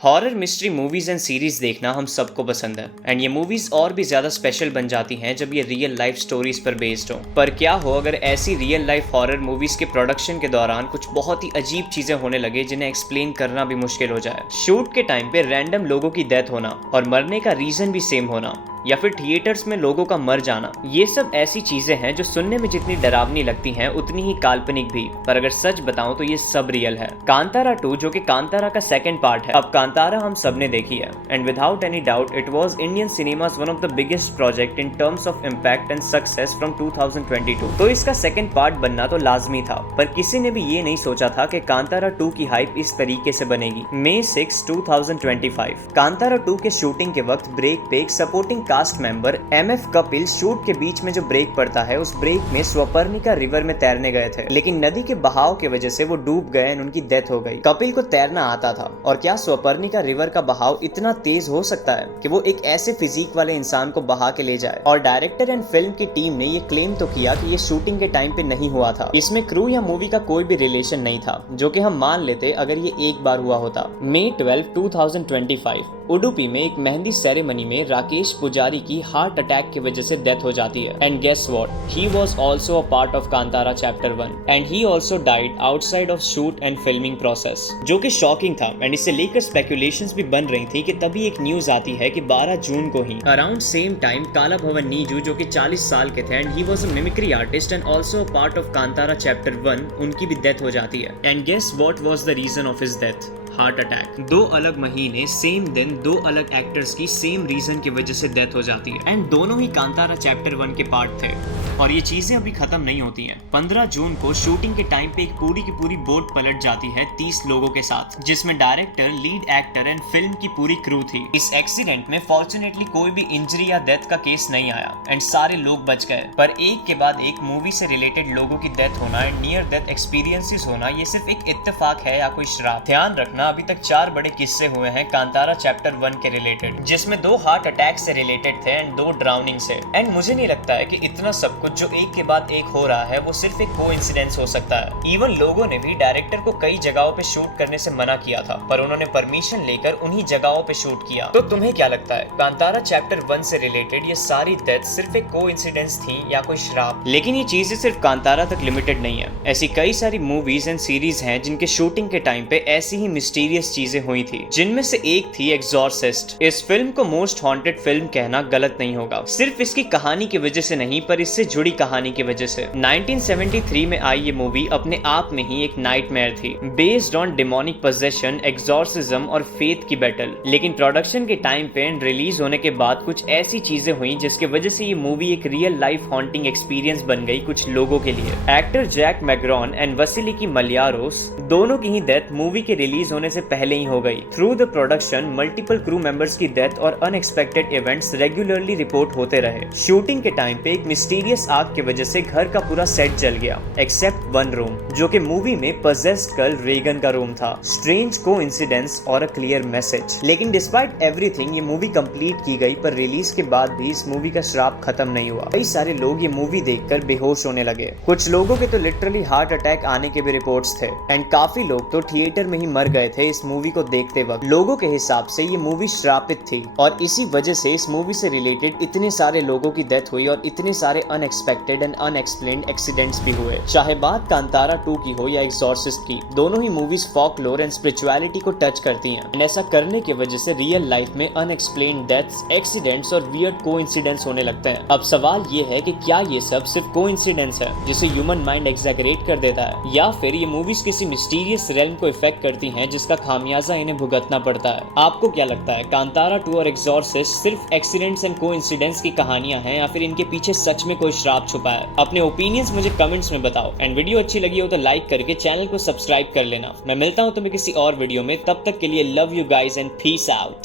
Horror mystery movies and series देखना हम सबको पसंद है एंड ये मूवीज और भी ज्यादा स्पेशल बन जाती हैं जब ये रियल लाइफ स्टोरीज पर बेस्ड हो। पर क्या हो अगर ऐसी रियल लाइफ हॉरर मूवीज के प्रोडक्शन के दौरान कुछ बहुत ही अजीब चीजें होने लगे जिन्हें एक्सप्लेन करना भी मुश्किल हो जाए। शूट के टाइम पे रैंडम लोगों की डेथ होना और मरने का रीजन भी सेम होना या फिर थिएटर्स में लोगों का मर जाना, ये सब ऐसी चीजें हैं जो सुनने में जितनी डरावनी लगती हैं उतनी ही काल्पनिक भी। पर अगर सच बताऊं तो ये सब रियल है। कांतारा 2 जो कि कांतारा का सेकंड पार्ट है। अब कांतारा हम सबने देखी है and without any doubt it was Indian cinemas one of the biggest project in terms of impact and success from 2022। तो इसका सेकंड पार्ट बनना तो लाजमी था, पर किसी ने भी ये नहीं सोचा था कि कांतारा 2 की हाइप इस तरीके से बनेगी। May 6, 2025 कांतारा 2 के शूटिंग के वक्त ब्रेक पे एक supporting cast member MF Kapil shoot के बीच में जो ब्रेक पड़ता है उस ब्रेक में स्वपर्णिका रिवर में तैरने गए थे, लेकिन नदी के बहाव की वजह से वो डूब गए और उनकी डेथ हो गई। कपिल को तैरना आता था, और क्या स्वपर्णिका रिवर का बहाव इतना तेज हो सकता है कि वो एक ऐसे फिजिक वाले इंसान को बहा के ले जाए। और डायरेक्टर एंड फिल्म की टीम ने ये क्लेम तो किया कि ये शूटिंग के टाइम पे नहीं हुआ था, इसमें क्रू या मूवी का कोई भी रिलेशन नहीं था, जो कि हम मान लेते अगर ये एक बार हुआ होता। May 12, 2025 उडुपी में एक मेहंदी सेरेमनी में राकेश पुजारी की हार्ट अटैक की वजह से डेथ हो जाती है। And guess what, he was also a part of Kantara chapter 1 and he also died outside of shoot and filming process, जो कि शॉकिंग था। एंड इससे लेकर स्पेकुलेशंस भी बन रही थी कि तभी एक न्यूज आती है कि 12 जून को ही अराउंड सेम टाइम काला भवन नीजू जो कि 40 साल के थे and he was a mimicry artist and also a part of Kantara chapter 1, उनकी भी डेथ हो जाती है। And guess what was the reason of his death? Heart attack. 2 अलग महीने सेम दिन 2 अलग एक्टर्स की सेम रीजन की वजह से डेथ हो जाती है एंड दोनों ही कांतारा चैप्टर 1 के पार्ट थे। और ये चीजें अभी खत्म नहीं होती हैं। 15 जून को शूटिंग के टाइम पे एक पूरी की पूरी बोट पलट जाती है 30 लोगों के साथ, जिसमें director, lead actor and film की पूरी क्रू थी। इस एक्सीडेंट में फॉर्चुनेटली कोई भी इंजरी या डेथ का केस नहीं आया एंड सारे लोग बच गए। पर एक के बाद एक मूवी से रिलेटेड लोगों की डेथ होना एंड नियर डेथ एक्सपीरियंसेस होना, ये सिर्फ एक इत्तेफाक है या कोई श्राप? ध्यान रखना, अभी तक 4 बड़े किस्से हुए हैं कांतारा चैप्टर 1 के रिलेटेड, जिसमें 2 हार्ट अटैक से रिलेटेड थे एंड 2 ड्राउनिंग से। एंड मुझे नहीं लगता है कि इतना सब कुछ जो एक के बाद एक हो रहा है वो सिर्फ एक कोइंसिडेंस हो सकता है। इवन लोगों ने भी डायरेक्टर को कई जगहों पे शूट करने से मना किया था, पर उन्होंने परमिशन लेकर उन्हीं जगहों पे शूट किया। तो तुम्हें क्या लगता है, कांतारा चैप्टर 1 से रिलेटेड ये सारी डेथ सिर्फ एक कोइंसिडेंस थी या कोई श्राप? लेकिन ये चीजें सिर्फ कांतारा तक लिमिटेड नहीं है। ऐसी कई सारी मूवीज एंड सीरीज हैं जिनके शूटिंग के टाइम पे ऐसी ही मिस्टीरियस चीजें हुई थी, जिनमें से एक थी एग्जॉर्सिस्ट। इस फिल्म को मोस्ट हॉन्टेड फिल्म कहना गलत नहीं होगा, सिर्फ इसकी कहानी की वजह से नहीं, पर इससे जुड़ी कहानी की वजह से। 1973 में आई ये मूवी अपने आप में ही एक नाइटमेयर थी, based on demonic possession, exorcism और फेथ की बैटल। लेकिन प्रोडक्शन के टाइम पे एंड रिलीज होने के बाद कुछ ऐसी चीजें हुई जिसकी वजह से ये मूवी एक रियल लाइफ हॉन्टिंग एक्सपीरियंस बन गई कुछ लोगों के लिए। एक्टर जैक मैग्रॉन एंड वसिलिकी मल्यारोस दोनों की ही डेथ मूवी के रिलीज होने से पहले ही हो गई। Through the production multiple crew members की डेथ और अनएक्सपेक्टेड इवेंट्स रेगुलरली रिपोर्ट होते रहे। शूटिंग के टाइम पे एक मिस्टीरियस आग की वजह से घर का पूरा सेट जल गया एक्सेप्ट 1 रूम, जो कि मूवी में पजेस्ड गर्ल रेगन का रूम था। स्ट्रेंज कोइंसिडेंस और अ क्लियर मैसेज। लेकिन डिस्पाइट एवरीथिंग ये मूवी कंप्लीट की गई, पर रिलीज के बाद भी इस मूवी का श्राप खत्म नहीं हुआ। कई सारे लोग ये मूवी देखकर बेहोश होने लगे। कुछ लोगों के तो लिटरली हार्ट अटैक आने के भी रिपोर्ट्स थे एंड काफी लोग तो थिएटर में ही मर गए थे इस मूवी को देखते वक्त। लोगों के हिसाब से ये मूवी श्रापित थी और इसी वजह से इस मूवी से रिलेटेड इतने सारे लोगों की डेथ हुई और इतने सारे अनएक्सपेक्टेड एंड अनएक्सप्लेन्ड एक्सीडेंट्स भी हुए। चाहे बात कांतारा 2 की हो या एग्जॉर्सिस्ट की, दोनों ही मूवीज फॉकलोर एंड स्पिरिचुअलिटी को टच करती हैं। एंड ऐसा करने की वजह से रियल लाइफ में अनएक्सप्लेन्ड डेथ्स, एक्सीडेंट्स और वियर्ड कोइंसिडेंस होने लगते हैं। अब सवाल ये है कि क्या ये सब सिर्फ कोइंसिडेंस है जिसे ह्यूमन माइंड एग्जैगरेट कर देता है, या फिर ये मूवीज किसी मिस्टीरियस रेल्म को इफेक्ट करती हैं जिसका खामियाजा इन्हें भुगतना पड़ता है? आपको क्या लगता है, कांतारा 2 और एग्जॉर्सिस्ट सिर्फ एक्सीडेंट्स एंड कोइंसिडेंस की कहानियां हैं या फिर इनके पीछे सच में कोई श्राप छुपा है? अपने ओपिनियंस मुझे कमेंट्स में बताओ एंड वीडियो अच्छी लगी हो तो लाइक करके चैनल को सब्सक्राइब कर लेना। मैं मिलता हूं तुम्हें किसी और वीडियो में, तब तक के लिए love you guys and peace out.